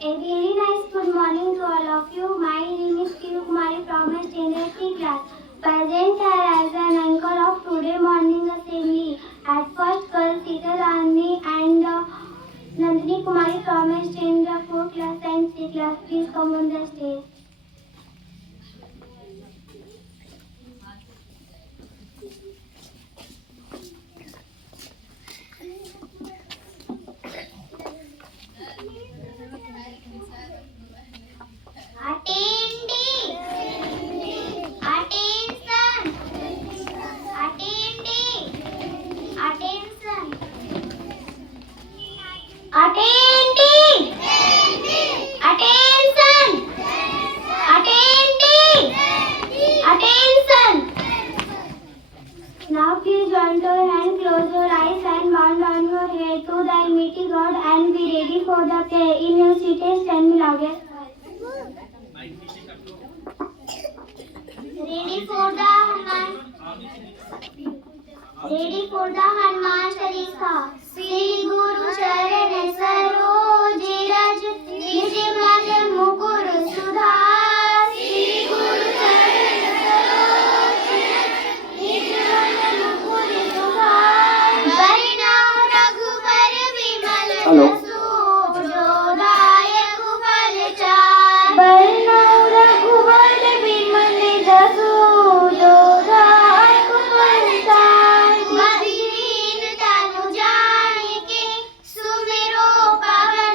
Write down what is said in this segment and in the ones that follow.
A very nice good morning to all of you. My name is Kiru Kumari from my standard 3 class. Present here as an anchor of today morning assembly. At first, girl Sita Rani and Nandini Kumari from my standard 4 class and 3 class. Please come on the stage. Attendee! Attention! Attendee! Attention! Now please join your hand, close your eyes and bow down your head to the Almighty God and be ready for the prayer. In your seats, stand me loudest. Ready for the Hanuman. Ready for the Hanuman Chalisa. Sri Guru Charan Saroji Raj Nij Maj Mukur Sudhar. Sri Guru Charan Saroji Raj Nij Maj Mukur Sudhar. Varna Raghupar Vimal Jasu Jodhayak Fal Char. Varna Raghupar Vimal Jasu Jodhayak Fal Char. Madhin Tanu Jani Ke Sumiro Pawan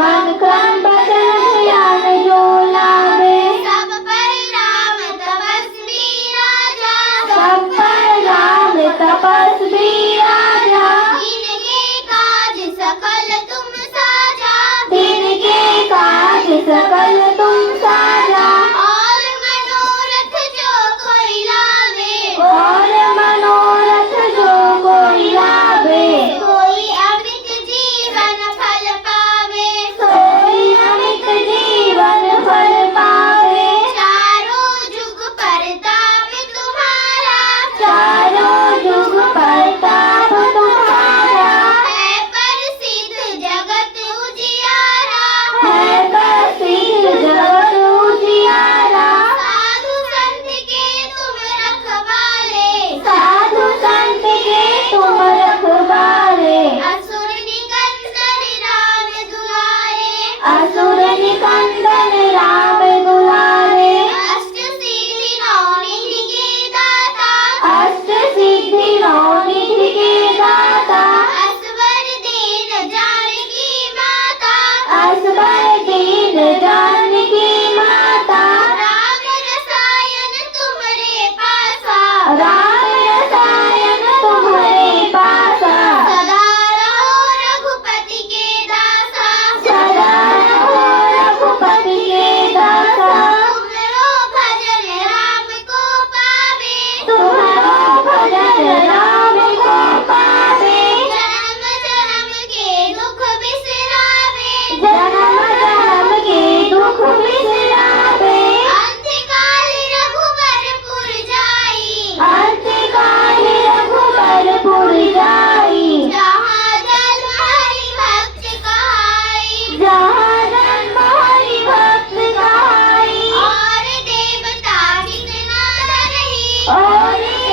मन क्रम बचन ध्यान जो लावे, सब पर राम तपस्वी राजा, सब पर राम तपस्वी राजा, जिनके काज सकल तुम साजा, जिनके काज सकल तुम साजा, और मनोरथ जो कोई लावे, और मनोरथ जो कोई लावे, सोई अमित जीवन फल पावे, सोई अमित जीवन फल पावे, चारों जुग परताप तुम्हारा, चारों जुग परताप तुम्हारा, है प्रसिद्ध जगत उजियारा, है प्रसिद्ध जगत उजियारा, साधु संत के तुम रखवाले, साधु संत के तुम रखवाले, असुर निकंदन राम दुआरे, असुर निकंदन राम दुआरे, अष्ट सिद्धि नौ निधि के दाता, अष्ट सिद्धि नौ निधि के दाता, असवर दीन जानकी माता, असवर दीन जानकी माता, राम रसायन तुम्हारे पासा, राम रसायन तुम्हारे पासा, सदा रहो रघुपति के दासा, सदा रहो रघुपति के दासा, तुम्हारो भजन राम को पावे, तुम्हारो भजन राम को पावे, जन्म जन्म के दुख बिसरावे, जन्म जन्म के दुख बिसरावे, अंतकाल रघुबरपुर जाई, अंतकाल रघुबरपुर जाई, जहाँ जन्म हरि भक्त कहाई, जहाँ जन्म हरि भक्त कहाई, और देवता जितना धरही, और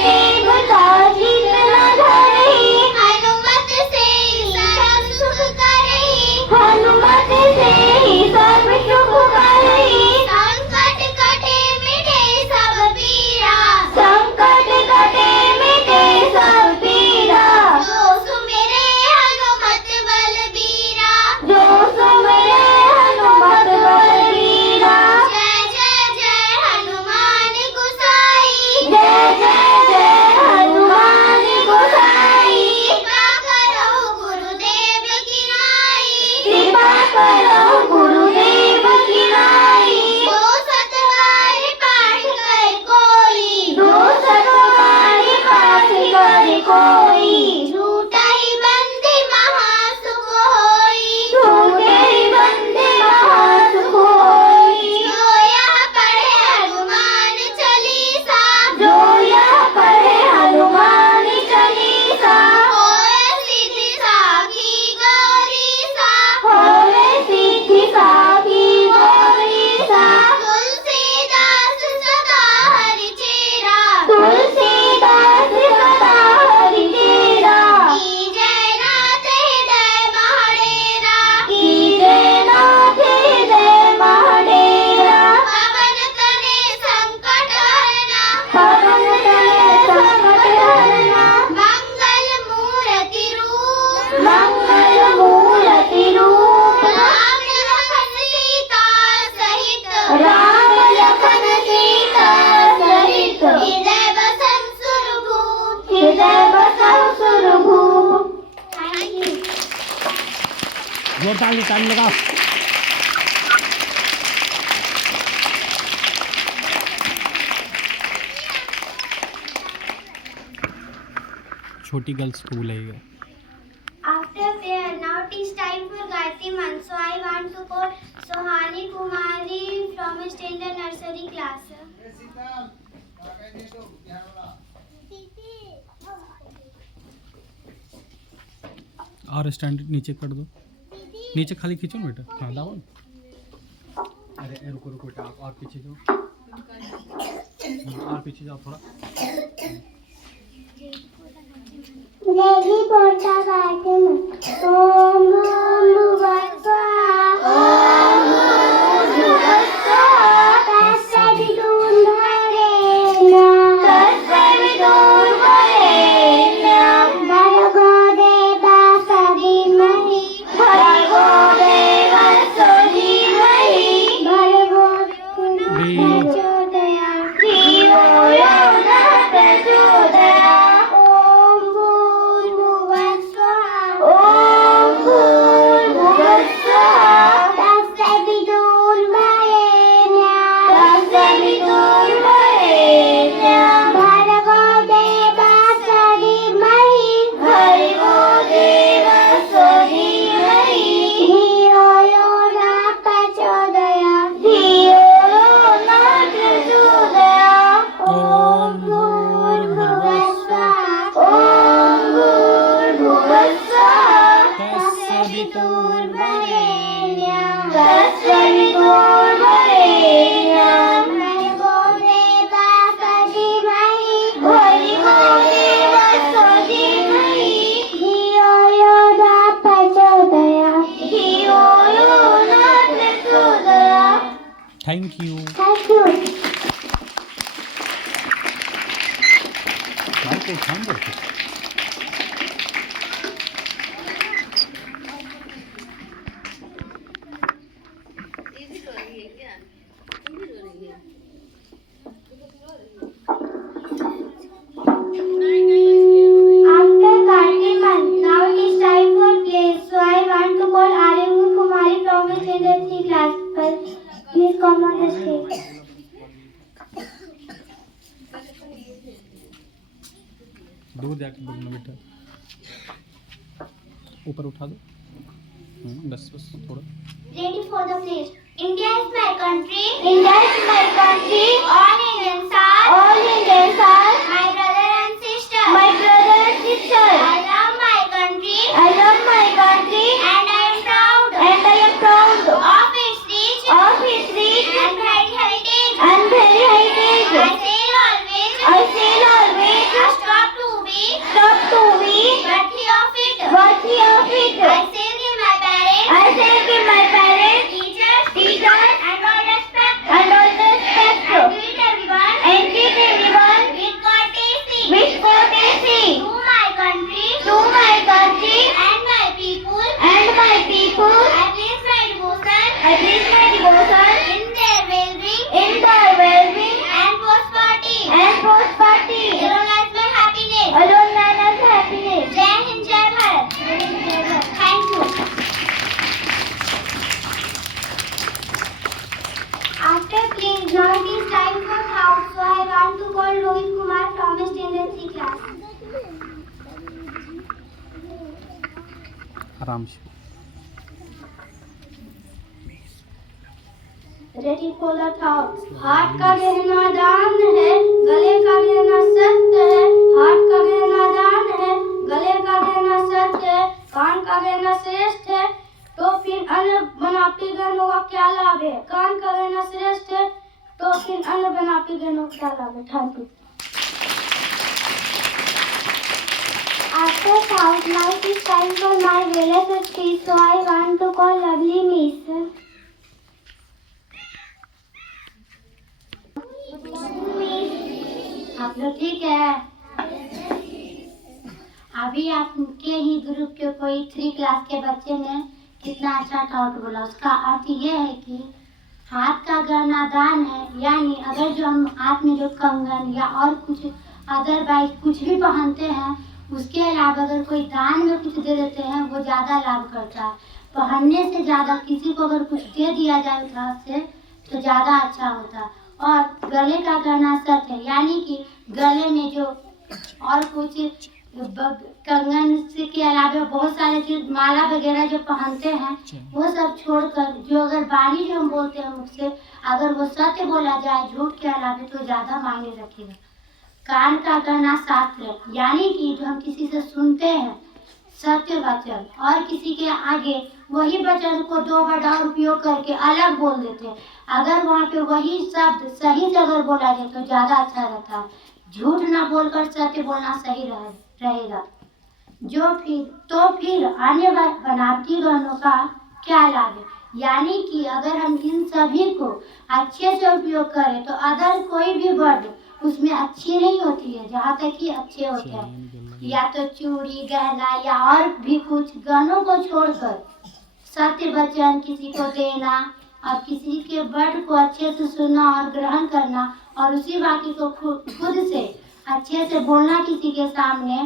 देवता जितना धरही, हनुमत से ही सब सुख करही, हनुमत से ही सब सुख करही, संकट कटे मिटे सब पीरा, संकट कटे मिटे सब पीरा, जो सुमिरे हनुमत बलबीरा, जो सुमिरे हनुमत बलबीरा, जय जय जय हनुमान गोसाई, जय जय जय हनुमान गोसाई, कृपा करो गुरुदेव की नाई, कृपा करो गुरुदेव की नाई, दो सतबार पाठ कर कोई, दो सतबार पाठ कर कोई, झूठा ही बंदे महासुख होई, झूठे ही बंदे महासुख होई, जो यह पढ़े हनुमान चालीसा, जो यह पढ़े हनुमान चालीसा, होए सिद्धि साखी गौरीसा, होए सिद्धि साखी गौरीसा, तुलसीदास सदा हरि चेरा, तुलसीदास सदा हरि चेरा, की जय नाथ हृदय महाडेरा, की जय नाथ हृदय महाडेरा, पवन तने संकट हरना, पवन तने संकट हरना, मंगल मूर्ति रूप, मंगल मूर्ति रूप, राम लखन सीता सहित, राम लखन सीता सहित, हृदय बसन सुरभूप, हृदय बसन सुरभूप। Thank you. जोर ताली ताली लगाओ। छोटी गर्ल्स स्कूल है ये। After prayer, now it is time for Gayatri Mantra. So I want to quote Sohani Kumari from standard nursery class. और स्टैंड नीचे कर दो, नीचे खाली खींचो ना बेटा। हाँ दाओ। अरे रुको रुको बेटा, आप और पीछे जाओ, और पीछे जाओ थोड़ा। Lady Porta Gayatri Mantra. Om Bhurvasvaha, Om Bhurvasvaha, Tatsaviturnvarenyam, Tatsaviturnvarenyam, Bhargo Devasya Dhimahi, Bhargo Devasya तत्सवितुर्वरेण्यं तत्सवितुर्वरेण्यं भर्गो देवस्य धीमहि भर्गो देवस्य धीमहि धियो यो न प्रचोदयात् धियो यो न प्रचोदयात्। Thank you. Thank you. Mic को छान दो। After Kartik month, now it is time for play. So I want to call Aryan Kumari from the standard 3 class. Please come on the stage. दूर जाके बोलना बेटा। ऊपर उठा दो। बस बस थोड़ा। Ready for the place. India is my country. India is my country. All Indians are. All Indians are. My brother and sister. My brother and sister. I love my country. I love my country. And I am proud. And I am proud. Of its rich. Of its rich. And very heritage. And very heritage. I say always. I say always. Stop to be. Stop to be. Worthy of it. Worthy of it. I say to my parents. I say to my parents. Teachers, and all respect, and greet everyone, with courtesy, to my country, and my people, I place my devotion, in their well-being, and prosperity, alone as my happiness, Jai Hind, Jai Bharat. Thank you. After playing, now it is time for house. So I want to call Rohit Kumar from his standard 3 class. आराम से। Ready for the thoughts. हाथ का गहना दान है, गले का गहना सत्य है। हाथ का गहना दान है, गले का गहना सत्य है। कान का गहना श्रेष्ठ है, तो फिर अन्य बनावटी गहनों का क्या लाभ है? कान का गहना श्रेष्ठ है, तो फिर अन्य बनावटी गहनों का क्या लाभ है? Thank you. After house, now it is time for my village speech. So I want to call lovely Miss. आप लोग ठीक है? अभी आपके ही ग्रुप के कोई 3 क्लास के बच्चे ने कितना अच्छा टाउट बोला। उसका अर्थ ये है कि हाथ का गहना दान है, यानी अगर जो हम हाथ में जो कंगन या और कुछ अदरवाइज कुछ भी पहनते हैं, उसके अलावा अगर कोई दान में कुछ दे देते हैं, वो ज़्यादा लाभ करता है। पहनने से ज़्यादा किसी को अगर कुछ दे दिया जाए उस हाथ से, तो ज़्यादा अच्छा होता है। और गले का गहना सच है, यानी कि गले में जो और कुछ कंगन से के अलावा बहुत सारे चीज माला वगैरह जो पहनते हैं, वो सब छोड़कर जो अगर वाणी जो हम बोलते हैं मुझसे, अगर वो सत्य बोला जाए झूठ के अलावा, तो ज़्यादा मायने रखेगा। कान का गहना शास्त्र, यानी कि जो हम किसी से सुनते हैं सत्य वचन, और किसी के आगे वही वचन को 2 बार और उपयोग करके अलग बोल देते हैं, अगर वहाँ पे वही शब्द सही से अगर बोला जाए तो ज़्यादा अच्छा रहता है। झूठ ना बोलकर सत्य बोलना सही रहेगा। फिर आने वाले बनावटी गहनों का क्या लाभ है? यानी कि अगर हम इन सभी को अच्छे से उपयोग करें तो अदर कोई भी वर्ड उसमें अच्छी नहीं होती है, जहाँ तक कि अच्छे होते हैं। या तो चूड़ी गहना या और भी कुछ गहनों को छोड़कर सत्य वचन किसी को देना, और किसी के वर्ड को अच्छे से सुनना और ग्रहण करना, और उसी वाक्य को खुद से अच्छे से बोलना किसी के सामने,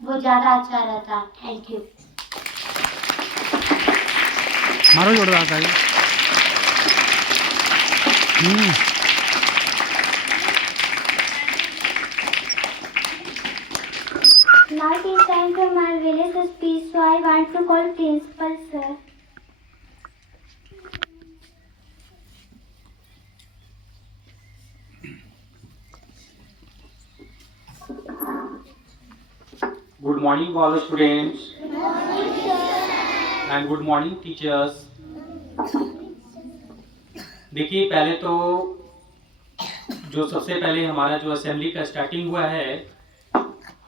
वो ज़्यादा अच्छा रहता है। Thank you. मारो जोरदार ताली। Now it is time for my village speech, so I want to call Principal Sir. Good morning, all the students. And good morning teachers. देखिए, पहले तो जो सबसे पहले हमारा जो असेंबली का स्टार्टिंग हुआ है,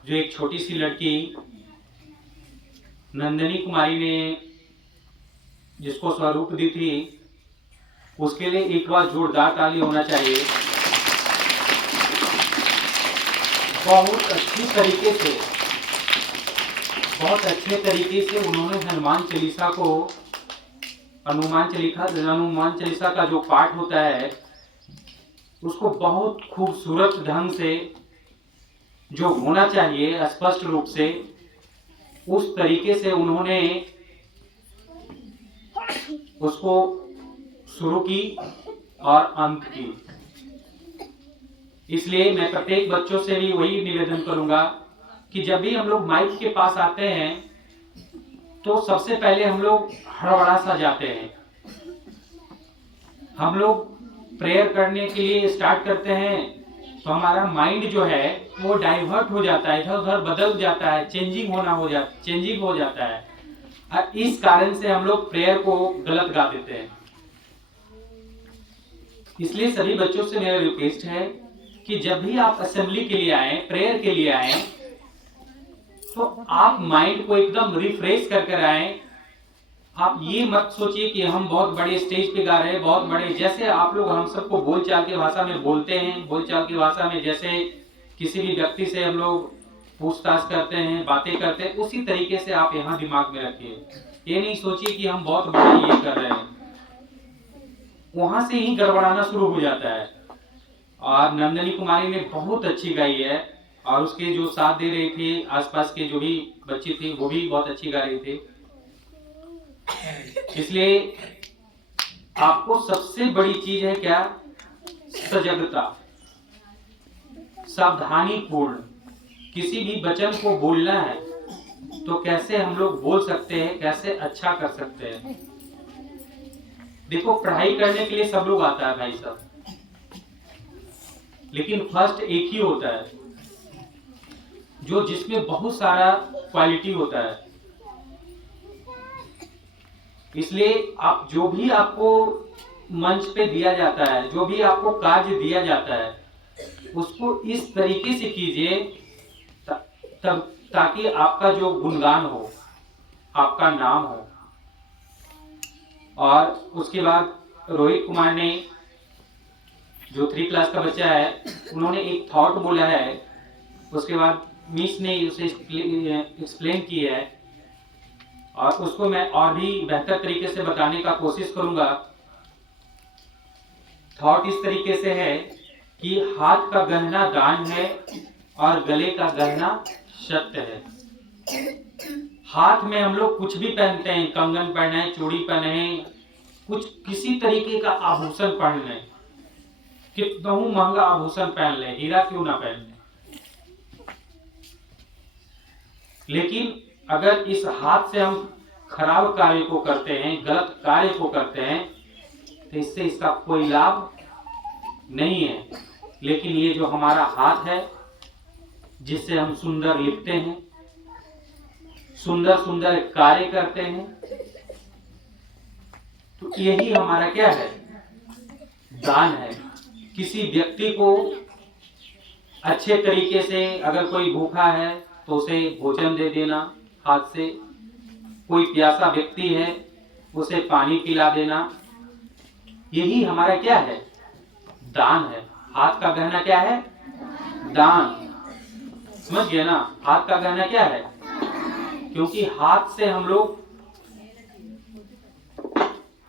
जो एक छोटी सी लड़की नंदनी कुमारी ने जिसको स्वरूप दी थी, उसके लिए एक बार जोरदार ताली होना चाहिए। बहुत अच्छे तरीके से उन्होंने हनुमान चालीसा का जो पाठ होता है उसको बहुत खूबसूरत ढंग से, जो होना चाहिए स्पष्ट रूप से, उस तरीके से उन्होंने उसको शुरू की और अंत की। इसलिए मैं प्रत्येक बच्चों से भी वही निवेदन करूंगा कि जब भी हम लोग माइक के पास आते हैं तो सबसे पहले हम लोग हड़बड़ा सा जाते हैं। हम लोग प्रेयर करने के लिए स्टार्ट करते हैं तो हमारा माइंड जो है वो डाइवर्ट हो जाता है, इधर उधर बदल जाता है, चेंजिंग हो जाता है। और इस कारण से हम लोग प्रेयर को गलत गा देते हैं। इसलिए सभी बच्चों से मेरा रिक्वेस्ट है कि जब भी आप असेंबली के लिए आए, प्रेयर के लिए आए, तो आप माइंड को एकदम रिफ्रेश कर आए। आप ये मत सोचिए कि हम बहुत बड़े स्टेज पे गा रहे हैं, बहुत बड़े, जैसे आप लोग हम सबको बोलचाल की भाषा में बोलते हैं, बोलचाल की भाषा में जैसे किसी भी व्यक्ति से हम लोग पूछताछ करते हैं, बातें करते हैं, उसी तरीके से आप यहाँ दिमाग में रखिए। ये नहीं सोचिए कि हम बहुत बड़ा ये कर रहे हैं, वहां से ही गड़बड़ाना शुरू हो जाता है। और नंदनी कुमारी ने बहुत अच्छी गाई है, और उसके जो साथ दे रहे थे आसपास के जो भी बच्चे थे वो भी बहुत अच्छी गा रहे थे। इसलिए आपको सबसे बड़ी चीज है क्या? सजगता, सावधानी पूर्ण। किसी भी वचन को बोलना है तो कैसे हम लोग बोल सकते हैं, कैसे अच्छा कर सकते हैं। देखो, पढ़ाई करने के लिए सब लोग आता है भाई साहब, लेकिन फर्स्ट एक ही होता है जो जिसमें बहुत सारा क्वालिटी होता है। इसलिए आप जो भी आपको मंच पे दिया जाता है, जो भी आपको कार्य दिया जाता है, उसको इस तरीके से कीजिए तब ताकि आपका जो गुणगान हो, आपका नाम हो। और उसके बाद रोहित कुमार ने, जो 3 क्लास का बच्चा है, उन्होंने एक थॉट बोला है, उसके बाद मिस ने उसे एक्सप्लेन की है, और उसको मैं और भी बेहतर तरीके से बताने का कोशिश करूंगा। थॉट इस तरीके से है कि हाथ का गहना दान है और गले का गहना सत्य है। हाथ में हम लोग कुछ भी पहनते हैं, कंगन पहने, चूड़ी पहने, कुछ किसी तरीके का आभूषण पहन लें, कितना महंगा आभूषण पहन ले, हीरा क्यों ना पहन ले, लेकिन अगर इस हाथ से हम खराब कार्य को करते हैं, गलत कार्य को करते हैं, तो इससे इसका कोई लाभ नहीं है। लेकिन ये जो हमारा हाथ है, जिससे हम सुंदर लिखते हैं, सुंदर सुंदर कार्य करते हैं, तो यही हमारा क्या है? दान है। किसी व्यक्ति को अच्छे तरीके से, अगर कोई भूखा है तो उसे भोजन दे देना हाथ से, कोई प्यासा व्यक्ति है उसे पानी पिला देना, यही हमारा क्या है? दान है। हाथ का गहना क्या है? दान। समझ गए ना? हाथ का गहना क्या है? क्योंकि हाथ से हम लोग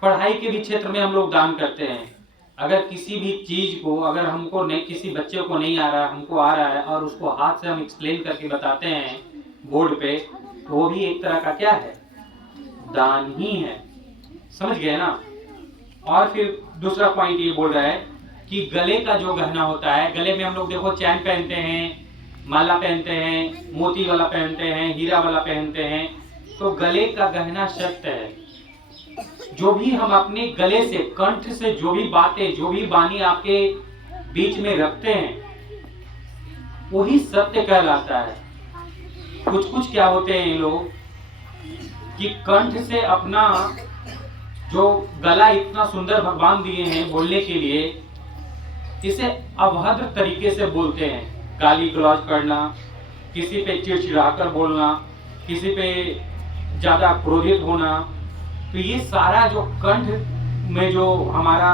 पढ़ाई के भी क्षेत्र में हम लोग दान करते हैं। अगर किसी भी चीज को, अगर हमको नहीं, किसी बच्चे को नहीं आ रहा, हमको आ रहा है, और उसको हाथ से हम एक्सप्लेन करके बताते हैं बोर्ड पे, तो वो भी एक तरह का क्या है? दान ही है। समझ गए ना? और फिर दूसरा पॉइंट ये बोल रहा है कि गले का जो गहना होता है, गले में हम लोग देखो चैन पहनते हैं, माला पहनते हैं, मोती वाला पहनते हैं, हीरा वाला पहनते हैं, तो गले का गहना सत्य है। जो भी हम अपने गले से, कंठ से जो भी बातें, जो भी वाणी आपके बीच में रखते हैं, वही सत्य कहलाता है। कुछ कुछ क्या होते हैं लोग कि कंठ से अपना जो गला इतना सुंदर भगवान दिए हैं बोलने के लिए, इसे अभद्र तरीके से बोलते हैं। गाली गलौज करना, किसी पे चिड़चिड़ाकर बोलना, किसी पे ज्यादा क्रोधित होना, तो ये सारा जो कंठ में जो हमारा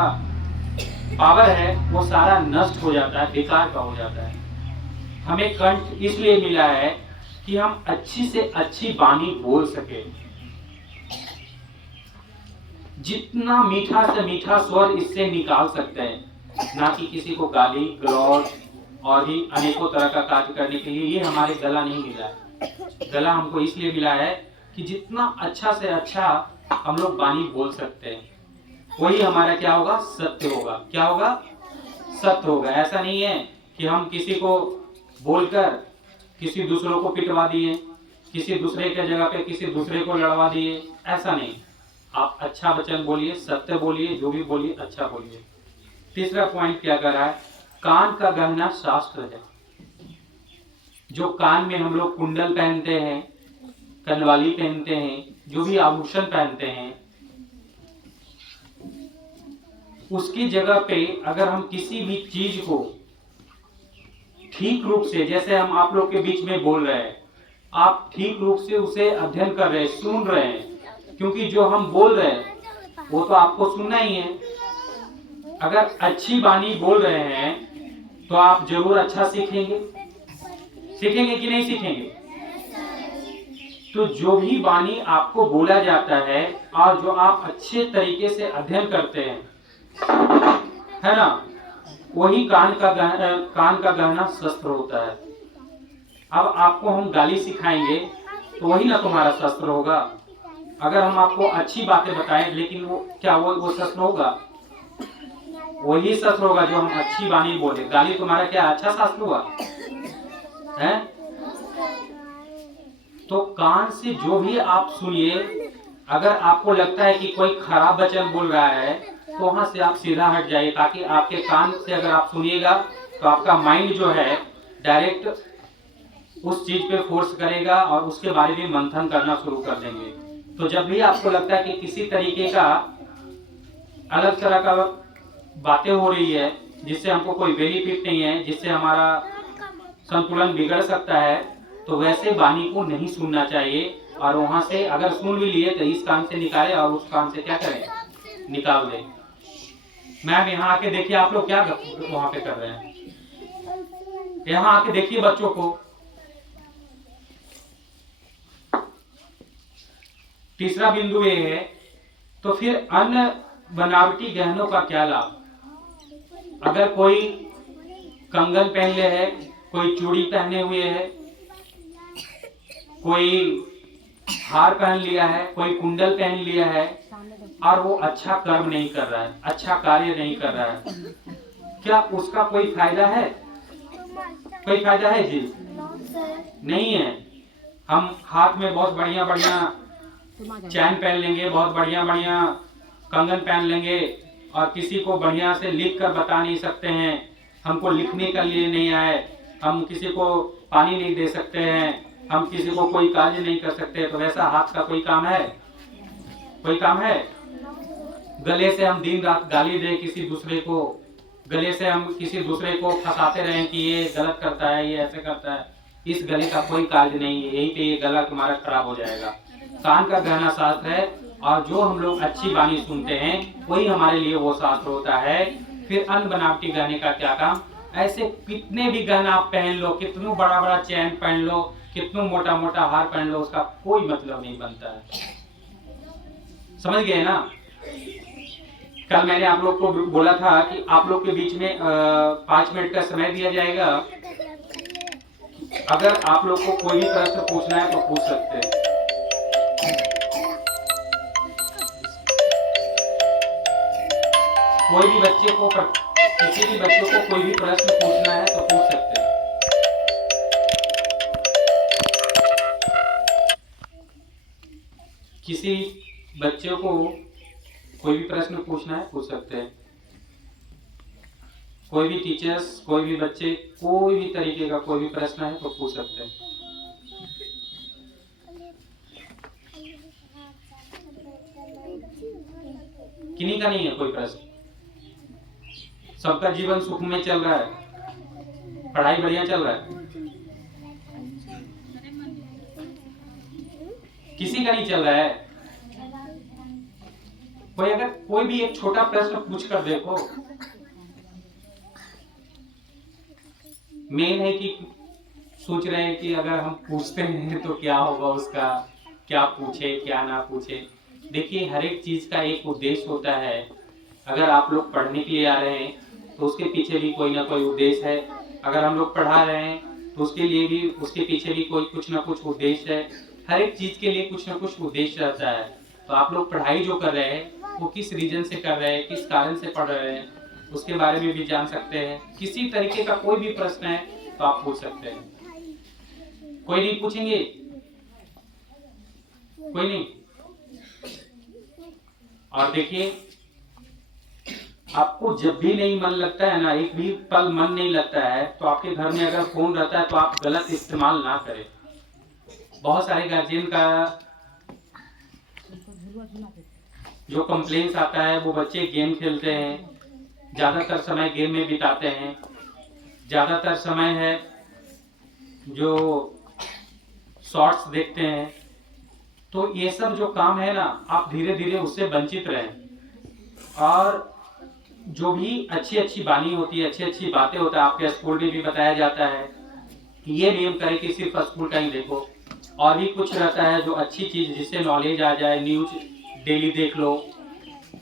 पावर है वो सारा नष्ट हो जाता है, बेकार का हो जाता है। हमें कंठ इसलिए मिला है कि हम अच्छी से अच्छी वाणी बोल सके, जितना मीठा से मीठा स्वर इससे निकाल सकते हैं, ना कि किसी को गाली गलौज और भी अनेकों तरह का कार्य करने के लिए। ये हमारे गला नहीं मिला है। गला हमको इसलिए मिला है कि जितना अच्छा से अच्छा हम लोग वाणी बोल सकते हैं, वही हमारा क्या होगा, सत्य होगा। क्या होगा, सत्य होगा। ऐसा नहीं है कि हम किसी को बोलकर किसी दूसरों को पिटवा दिए, किसी दूसरे के जगह पे किसी दूसरे को लड़वा दिए, ऐसा नहीं। आप अच्छा वचन बोलिए, सत्य बोलिए, जो भी बोलिए अच्छा बोलिए। तीसरा पॉइंट क्या कर रहा है, कान का गहना शास्त्र है। जो कान में हम लोग कुंडल पहनते हैं, कनवाली पहनते हैं, जो भी आभूषण पहनते हैं, उसकी जगह पे अगर हम किसी भी चीज को ठीक रूप से, जैसे हम आप लोग के बीच में बोल रहे हैं, आप ठीक रूप से उसे अध्ययन कर रहे हैं, सुन रहे हैं, क्योंकि जो हम बोल रहे हैं वो तो आपको सुनना ही है। अगर अच्छी वाणी बोल रहे हैं तो आप जरूर अच्छा सीखेंगे। सीखेंगे कि नहीं सीखेंगे? तो जो भी वाणी आपको बोला जाता है और जो आप अच्छे तरीके से अध्ययन करते हैं, है ना, वही कान का गहना शस्त्र होता है। अब आपको हम गाली सिखाएंगे तो वही ना तुम्हारा शस्त्र होगा। अगर हम आपको अच्छी बातें बताएं, लेकिन वो क्या वो शस्त्र होगा? वही शस्त्र होगा जो हम अच्छी वाणी बोले। गाली तुम्हारा क्या अच्छा शास्त्र हुआ है? तो कान से जो भी आप सुनिए, अगर आपको लगता है कि कोई खराब वचन बोल रहा है तो वहां से आप सीधा हट जाइए, ताकि आपके कान से अगर आप सुनिएगा तो आपका माइंड जो है डायरेक्ट उस चीज पे फोर्स करेगा और उसके बारे में मंथन करना शुरू कर देंगे। तो जब भी आपको लगता है कि किसी तरीके का अलग तरह का बातें हो रही है जिससे हमको कोई बेनिफिट नहीं है, जिससे हमारा संतुलन बिगड़ सकता है, तो वैसे वाणी को नहीं सुनना चाहिए। और वहां से अगर सुन भी लिए तो इस कान से निकाले और उस कान से क्या करें, निकाल दें। मैम यहाँ आके देखिए आप लोग क्या वहां पे कर रहे हैं। यहाँ आके देखिए बच्चों को। तीसरा बिंदु ये है, तो फिर अन्य बनावटी गहनों का क्या लाभ? अगर कोई कंगन पहने है, कोई चूड़ी पहने हुए है, कोई हार पहन लिया है, कोई कुंडल पहन लिया है और वो अच्छा कर्म नहीं कर रहा है, अच्छा कार्य नहीं कर रहा है, क्या उसका कोई फायदा है? कोई फायदा है जी? नहीं है। हम हाथ में बहुत बढ़िया बढ़िया चैन पहन लेंगे, बहुत बढ़िया बढ़िया कंगन पहन लेंगे और किसी को बढ़िया से लिख कर बता नहीं सकते हैं, हमको लिखने के लिए नहीं आए, हम किसी को पानी नहीं दे सकते हैं, हम किसी को कोई कार्य नहीं कर सकते, तो वैसा हाथ का कोई काम है? कोई काम है? गले से हम दिन रात गाली दे किसी दूसरे को, गले से हम किसी दूसरे को फंसाते रहे कि ये गलत करता है, ये ऐसे करता है, इस गले का कोई कार्य नहीं है, यही पे ये गला तुम्हारा खराब हो जाएगा। कान का गहना शास्त्र है और जो हम लोग अच्छी वाणी सुनते हैं वही हमारे लिए वो शास्त्र होता है। फिर अन्य बनावटी गहने का क्या काम? ऐसे कितने भी गहना आप पहन लो, कितनों बड़ा बड़ा चैन पहन लो, कितनों मोटा मोटा हार पहन लो, उसका कोई मतलब नहीं बनता है। समझ गए ना? कल मैंने आप लोग को बोला था कि आप लोग के बीच में 5 मिनट का समय दिया जाएगा। अगर आप लोग को कोई भी प्रश्न पूछना है तो पूछ सकते हैं। कोई भी बच्चे को, किसी भी बच्चों को कोई भी प्रश्न पूछना है तो पूछ सकते हैं। किसी बच्चे को कोई भी प्रश्न पूछना है पूछ सकते हैं। कोई भी टीचर्स, कोई भी बच्चे, कोई भी तरीके का कोई भी प्रश्न है तो पूछ सकते हैं। किन्हीं का नहीं है कोई प्रश्न? सबका जीवन सुख में चल रहा है, पढ़ाई बढ़िया चल रहा है, किसी का नहीं चल रहा है? कोई अगर कोई भी एक छोटा प्रश्न पूछ कर देखो। मेन है कि सोच रहे हैं कि अगर हम पूछते हैं तो क्या होगा उसका, क्या पूछे क्या ना पूछे। देखिए हर एक चीज का एक उद्देश्य होता है। अगर आप लोग पढ़ने के लिए आ रहे हैं तो उसके पीछे भी कोई ना कोई उद्देश्य है। अगर हम लोग पढ़ा रहे हैं तो उसके लिए भी, उसके पीछे भी कोई कुछ ना कुछ उद्देश्य है। हर एक चीज के लिए कुछ ना कुछ उद्देश्य रहता है। तो आप लोग पढ़ाई जो कर रहे हैं वो किस रीजन से कर रहे हैं, किस कारण से पढ़ रहे हैं, उसके बारे में भी जान सकते हैं। किसी तरीके का कोई भी प्रश्न है तो आप पूछ सकते हैं। कोई नहीं पूछेंगे? कोई नहीं? और देखिए आपको जब भी नहीं मन लगता है ना, एक भी पल मन नहीं लगता है, तो आपके घर में अगर फोन रहता है तो आप गलत इस्तेमाल ना करें। बहुत सारे गार्जियन का जो कंप्लेंट्स आता है वो बच्चे गेम खेलते हैं, ज्यादातर समय गेम में बिताते हैं, ज्यादातर समय है जो शॉर्ट्स देखते हैं। तो ये सब जो काम है ना, आप धीरे धीरे उससे वंचित रहें। और जो भी अच्छी अच्छी वाणी होती है, अच्छी अच्छी बातें होता है, आपके स्कूल में भी बताया जाता है कि ये नियम करें कि सिर्फ स्कूल का ही देखो। और भी कुछ रहता है जो अच्छी चीज जिससे नॉलेज आ जाए। न्यूज डेली देख लो,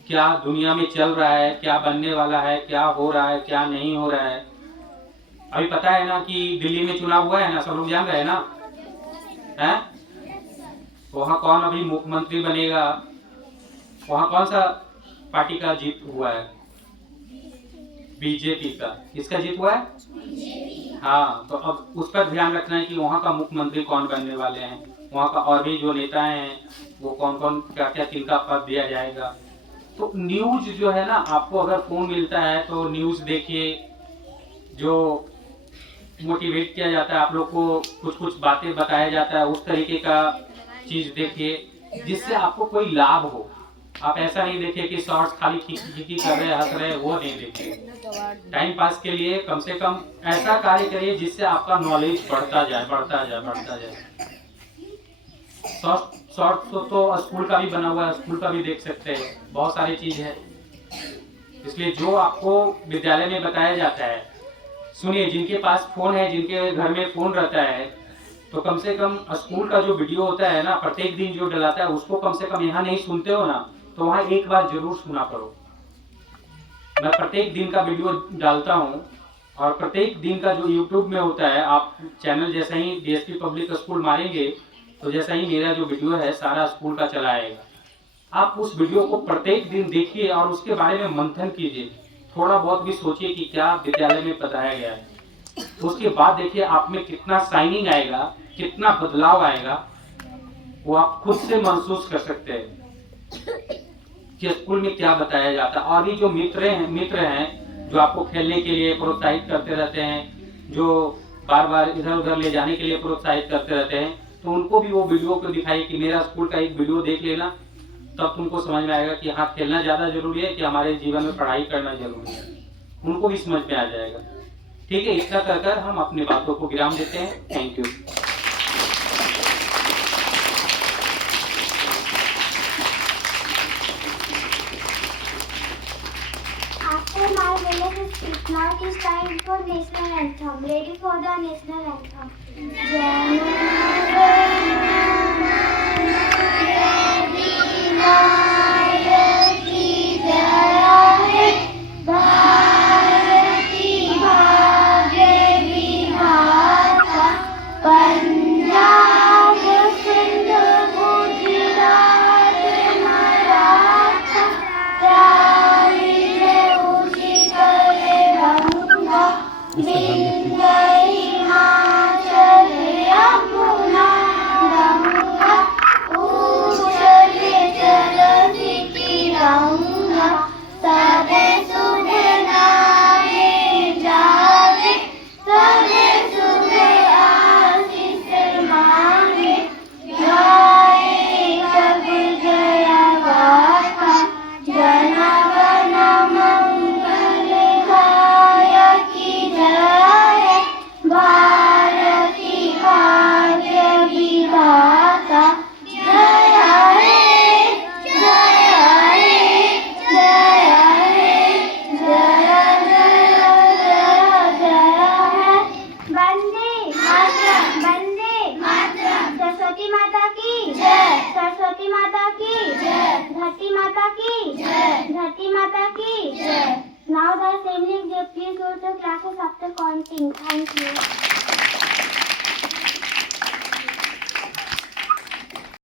क्या दुनिया में चल रहा है, क्या बनने वाला है, क्या हो रहा है, क्या नहीं हो रहा है। अभी पता है ना कि दिल्ली में चुनाव हुआ है ना, सब लोग जान रहे हैं ना, है? वहाँ कौन अभी मुख्यमंत्री बनेगा, वहाँ कौन सा पार्टी का जीत हुआ है? बीजेपी का। किसका जीत हुआ है? हाँ, तो अब उस पर ध्यान रखना है कि वहाँ का मुख्यमंत्री कौन बनने वाले हैं, वहाँ का और भी जो नेता हैं वो कौन कौन, क्या क्या, किनका पद दिया जाएगा। तो न्यूज जो है ना, आपको अगर फोन मिलता है तो न्यूज देखिए, जो मोटिवेट किया जाता है, आप लोग को कुछ कुछ बातें बताया जाता है, उस तरीके का चीज देखिए जिससे आपको कोई लाभ हो। आप ऐसा नहीं देखिए कि शॉर्ट्स खाली खिकी कर रहे, हंस रहे, वो नहीं देखिए। टाइम पास के लिए कम से कम ऐसा कार्य करिए जिससे आपका नॉलेज बढ़ता जाए, बढ़ता जाए, बढ़ता जाए। शॉर्ट्स तो स्कूल का भी बना हुआ है, स्कूल का भी देख सकते हैं, बहुत सारी चीज है। इसलिए जो आपको विद्यालय में बताया जाता है, सुनिए। जिनके पास फोन है, जिनके घर में फोन रहता है, तो कम से कम स्कूल का जो वीडियो होता है ना, प्रत्येक दिन जो डलाता है, उसको कम से कम यहाँ नहीं सुनते हो ना, तो वहाँ एक बार जरूर सुना करो। मैं प्रत्येक दिन का वीडियो डालता हूँ, और प्रत्येक दिन का जो यूट्यूब में होता है, आप चैनल जैसे ही डीएसपी पब्लिक स्कूल मारेंगे तो जैसा ही मेरा जो वीडियो है सारा स्कूल का चला आएगा। आप उस वीडियो को प्रत्येक दिन देखिए और उसके बारे में मंथन कीजिए, थोड़ा बहुत भी सोचिए कि क्या विद्यालय में बताया गया है। उसके बाद देखिए आप में कितना शाइनिंग आएगा, कितना बदलाव आएगा, वो आप खुद से महसूस कर सकते हैं कि स्कूल में क्या बताया जाता है। और ये जो मित्र हैं जो आपको खेलने के लिए प्रोत्साहित करते रहते हैं, जो बार बार इधर उधर ले जाने के लिए प्रोत्साहित करते रहते हैं, तो उनको भी वो वीडियो को दिखाइए कि मेरा स्कूल का एक वीडियो देख लेना, तब तुमको समझ में आएगा कि हाँ, खेलना ज्यादा जरूरी है कि हमारे जीवन में पढ़ाई करना जरूरी है। उनको भी समझ में आ जाएगा। ठीक है, इतना कर कर हम अपनी बातों को विराम देते हैं। Thank you. After my village is speak, now it is time for national anthem. Ready for the national anthem. Ponting. Thank you.